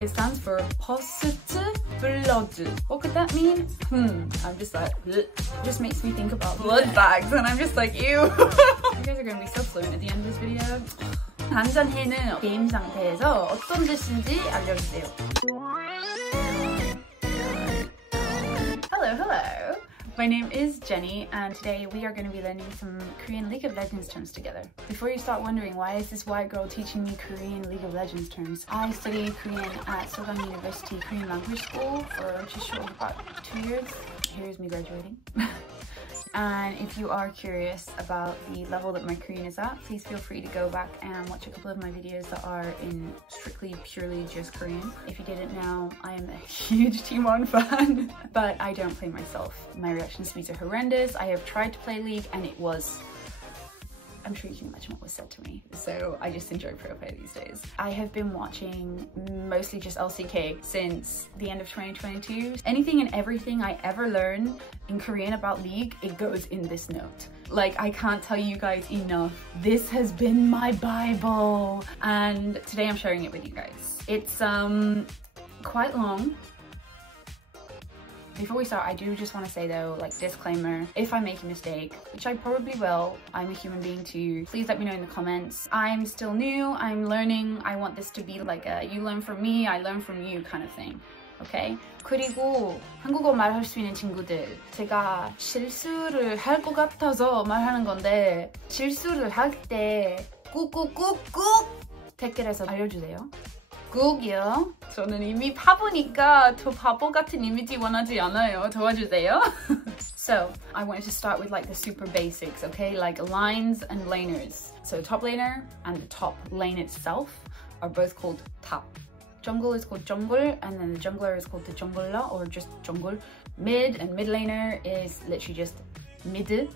It stands for post blood. What could that mean? I'm just like, it just makes me think about blood bags, and I'm just like, ew. You guys are gonna be so fluent at the end of this video. 한잔해는 게임 상태에서 어떤 뜻인지 알려주세요. Hello, hello. My name is Jenny, and today we are going to be learning some Korean League of Legends terms together. Before you start wondering why is this white girl teaching me Korean League of Legends terms, I studied Korean at Sogang University Korean Language School for just short of about 2 years. Here's me graduating. And if you are curious about the level that my Korean is at, please feel free to go back and watch a couple of my videos that are in strictly, purely just Korean. If you didn't know, I am a huge T1 fan, but I don't play myself. My reaction speeds are horrendous. I have tried to play League and it was... I'm sure you can imagine what was said to me, so I just enjoy pro play these days. I have been watching mostly just LCK since the end of 2022. Anything and everything I ever learn in Korean about League, it goes in this note. Like, I can't tell you guys enough. This has been my Bible, and today I'm sharing it with you guys. It's quite long. Before we start, I do just want to say though, like, disclaimer, if I make a mistake, which I probably will, I'm a human being too, please let me know in the comments. I'm still new, I'm learning, I want this to be like a you learn from me, I learn from you kind of thing. Okay? 그리고 한국어 말할 수 있는 친구들, 제가 실수를 할 것 같아서 말하는 건데 실수를 할 때 꾹꾹꾹꾹 댓글에서 알려주세요. 꾹이요. 저는 이미 바보니까 더 바보 같은 이미지 원하지 않아요. 도와주세요. So, I wanted to start with like the super basics, okay? Like lines and laners. So top laner and the top lane itself are both called top. Jungle is called jungle, and then the jungler is called the jungler, or just jungle. Mid and mid laner is literally just mid.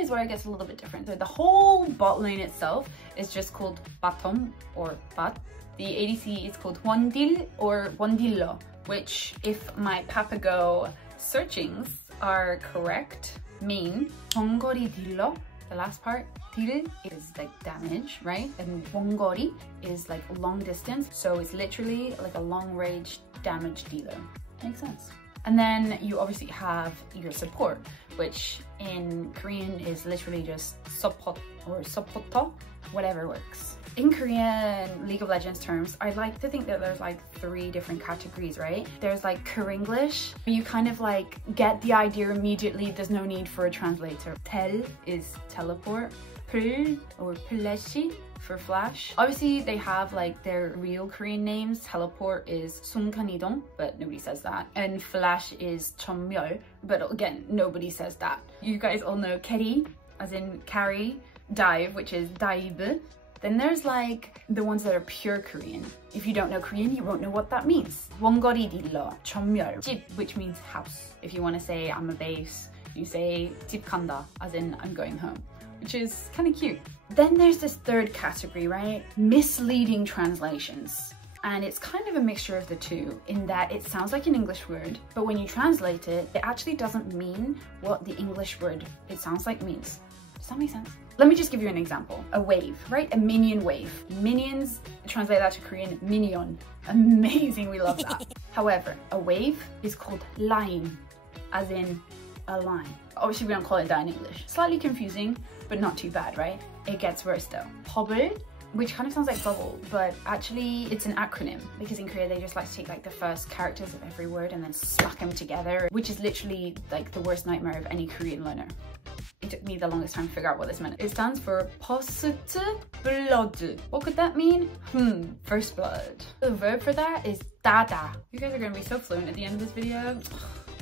Is where it gets a little bit different. So the whole bot lane itself is just called bottom or bot. The ADC is called 원딜 or 원딜러, which, if my Papago searchings are correct, mean 원거리 딜러. The last part, 딜 is like damage, right? And 원거리 is like long distance, so it's literally like a long range damage dealer. Makes sense. And then you obviously have your support, which in Korean is literally just support or supporter, whatever works. In Korean League of Legends terms, I like to think that there's like 3 different categories, right? There's like kor-english. You kind of like get the idea immediately. There's no need for a translator. Tel is teleport. Pul or 플래시 for flash. Obviously they have like their real Korean names. Teleport is 순간이동, but nobody says that. And flash is 전멸, but again, nobody says that. You guys all know carry, as in carry, dive, which is 다이브. Then there's like the ones that are pure Korean. If you don't know Korean, you won't know what that means. 원거리 딜러, 전멸, 집, which means house. If you want to say I'm a base, you say 집 간다, as in I'm going home, which is kind of cute. Then there's this third category, right? Misleading translations. And it's kind of a mixture of the two, in that it sounds like an English word, but when you translate it, it actually doesn't mean what the English word it sounds like means. Does that make sense? Let me just give you an example. A wave, right? A minion wave. Minions, translate that to Korean, minion. Amazing, we love that. However, a wave is called line, as in a line. Obviously we don't call it that in English. Slightly confusing, but not too bad, right? It gets worse though. 버블, which kind of sounds like bubble, but actually it's an acronym, because in Korea they just like to take like the first characters of every word and then stack them together, which is literally like the worst nightmare of any Korean learner. It took me the longest time to figure out what this meant. It stands for first blood. What could that mean? First blood. The verb for that is dada. You guys are gonna be so fluent at the end of this video.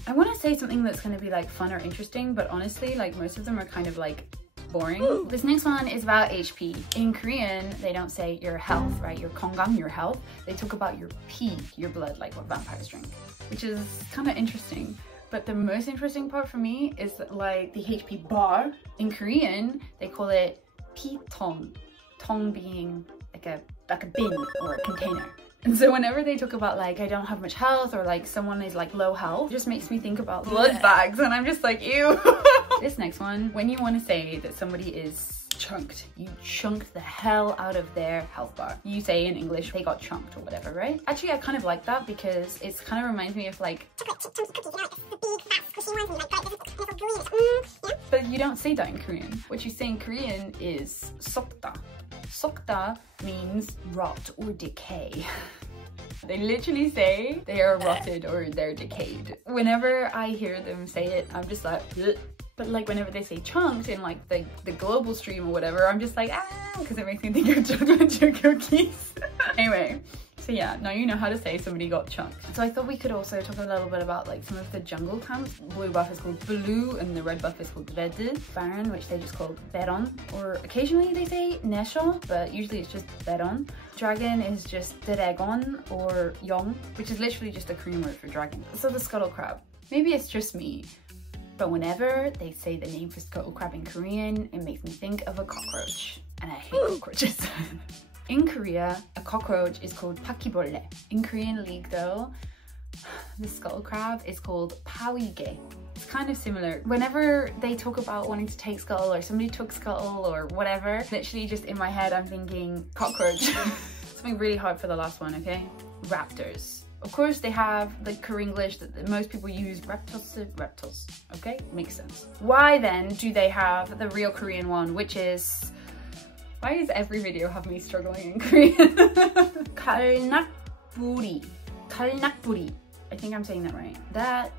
I want to say something that's gonna be like fun or interesting, but honestly, like most of them are kind of like boring. This next one is about HP. In Korean, they don't say your health, right? Your 건강, your health. They talk about your 피, your blood, like what vampires drink, which is kind of interesting. But the most interesting part for me is like the HP bar. In Korean, they call it 피통. 통 being like a bin or a container. And so whenever they talk about like, I don't have much health, or like someone is like low health, it just makes me think about blood bags, and I'm just like, ew. This next one, when you want to say that somebody is chunked. You chunked the hell out of their health bar. You say in English, they got chunked or whatever, right? Actually, I kind of like that because it kind of reminds me of like but you don't say that in Korean. What you say in Korean is sokda. Sokda means rot or decay. They literally say they are rotted or they're decayed. Whenever I hear them say it, I'm just like, ugh. But like whenever they say chunked in like the global stream or whatever, I'm just like, because it makes me think of chocolate chip cookies. Anyway, so yeah, now you know how to say somebody got chunked. So I thought we could also talk a little bit about like some of the jungle camps. Blue buff is called blue and the red buff is called red. Baron, which they just call beron, or occasionally they say nesho, but usually it's just beron. Dragon is just dragon or yong, which is literally just a Korean word for dragon. So the scuttle crab. Maybe it's just me, but whenever they say the name for scuttle crab in Korean, it makes me think of a cockroach. And I hate cockroaches. In Korea, a cockroach is called 바퀴벌레. In Korean League though, the scuttle crab is called 파위개. It's kind of similar. Whenever they talk about wanting to take scuttle or somebody took scuttle or whatever, literally just in my head I'm thinking cockroach. Something really hard for the last one, okay? Raptors. Of course they have the kor-english that most people use, reptils, okay? Makes sense. Why then do they have the real Korean one, which is... Why does every video have me struggling in Korean? 갈낙부리. 갈낙부리. I think I'm saying that right. That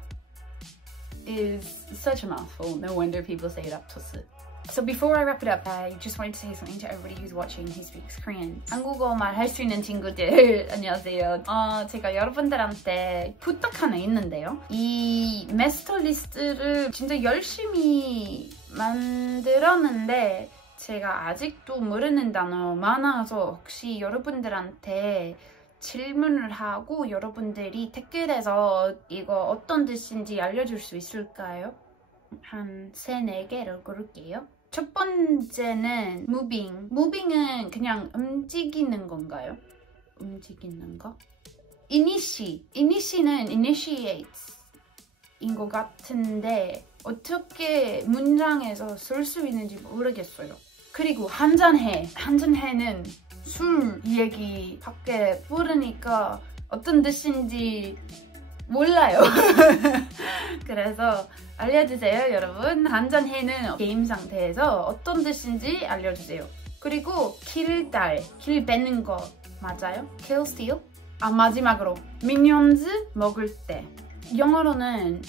is such a mouthful. No wonder people say rapto스. So before I wrap it up, I just wanted to say something to everybody who's watching who speaks Korean. 한국어 말할 수 있는 친구들, 안녕하세요. 제가 여러분들한테 부탁 하나 있는데요. 이 마스터 리스트를 진짜 열심히 만들었는데 제가 아직도 모르는 단어 많아서 혹시 여러분들한테 질문을 하고 여러분들이 댓글에서 이거 어떤 뜻인지 알려줄 수 있을까요? 한 3-4개를 고를게요. 첫 번째는 moving. moving은 그냥 움직이는 건가요? 움직이는 거? initi는 initiates 인 것 같은데 어떻게 문장에서 쓸 수 있는지 모르겠어요. 그리고 한잔해. 한잔해는 술 얘기 밖에 부르니까 어떤 뜻인지 몰라요. 그래서 알려주세요 여러분. 한잔해는 게임 상태에서 어떤 뜻인지 알려주세요. 그리고 킬달, 길 뺏는 거 맞아요? kill, steal? 마지막으로 minions 먹을 때. 영어로는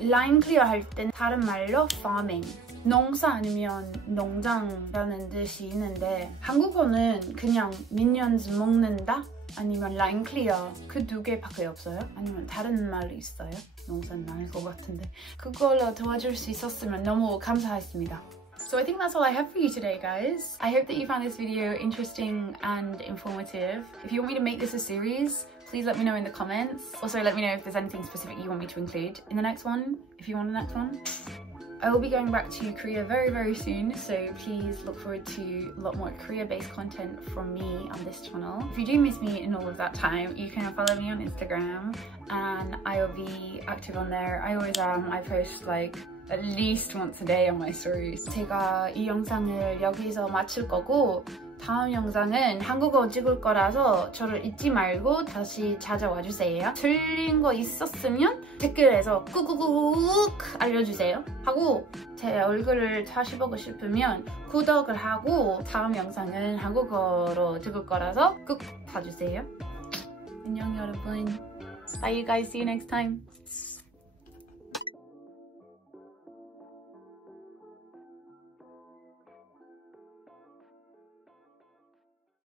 라인 클리어 할 땐 다른 말로 farming, 농사 아니면 농장이라는 뜻이 있는데 한국어는 그냥 minions 먹는다? 아니면 라인 클리어 그 2개밖에 없어요? 아니면 다른 말이 있어요? 농사는 아닐 것 같은데 그걸로 도와줄 수 있었으면 너무 감사했습니다. So I think that's all I have for you today, guys. I hope that you found this video interesting and informative. If you want me to make this a series, please let me know in the comments. Also, let me know if there's anything specific you want me to include in the next one, if you want the next one. I will be going back to Korea very, very soon, so please look forward to a lot more Korea-based content from me on this channel. If you do miss me in all of that time, you can follow me on Instagram and I will be active on there. I always am. I post like at least once a day on my stories. 제가 이 영상을 여기서 마칠 거고 다음 영상은 한국어 찍을 거라서 저를 잊지 말고 다시 찾아와 주세요. 틀린 거 있었으면 댓글에서 꾹꾹꾹 알려주세요. 하고 제 얼굴을 다시 보고 싶으면 구독을 하고 다음 영상은 한국어로 찍을 거라서 꾹 봐주세요. 안녕 여러분. Bye you guys. See you next time.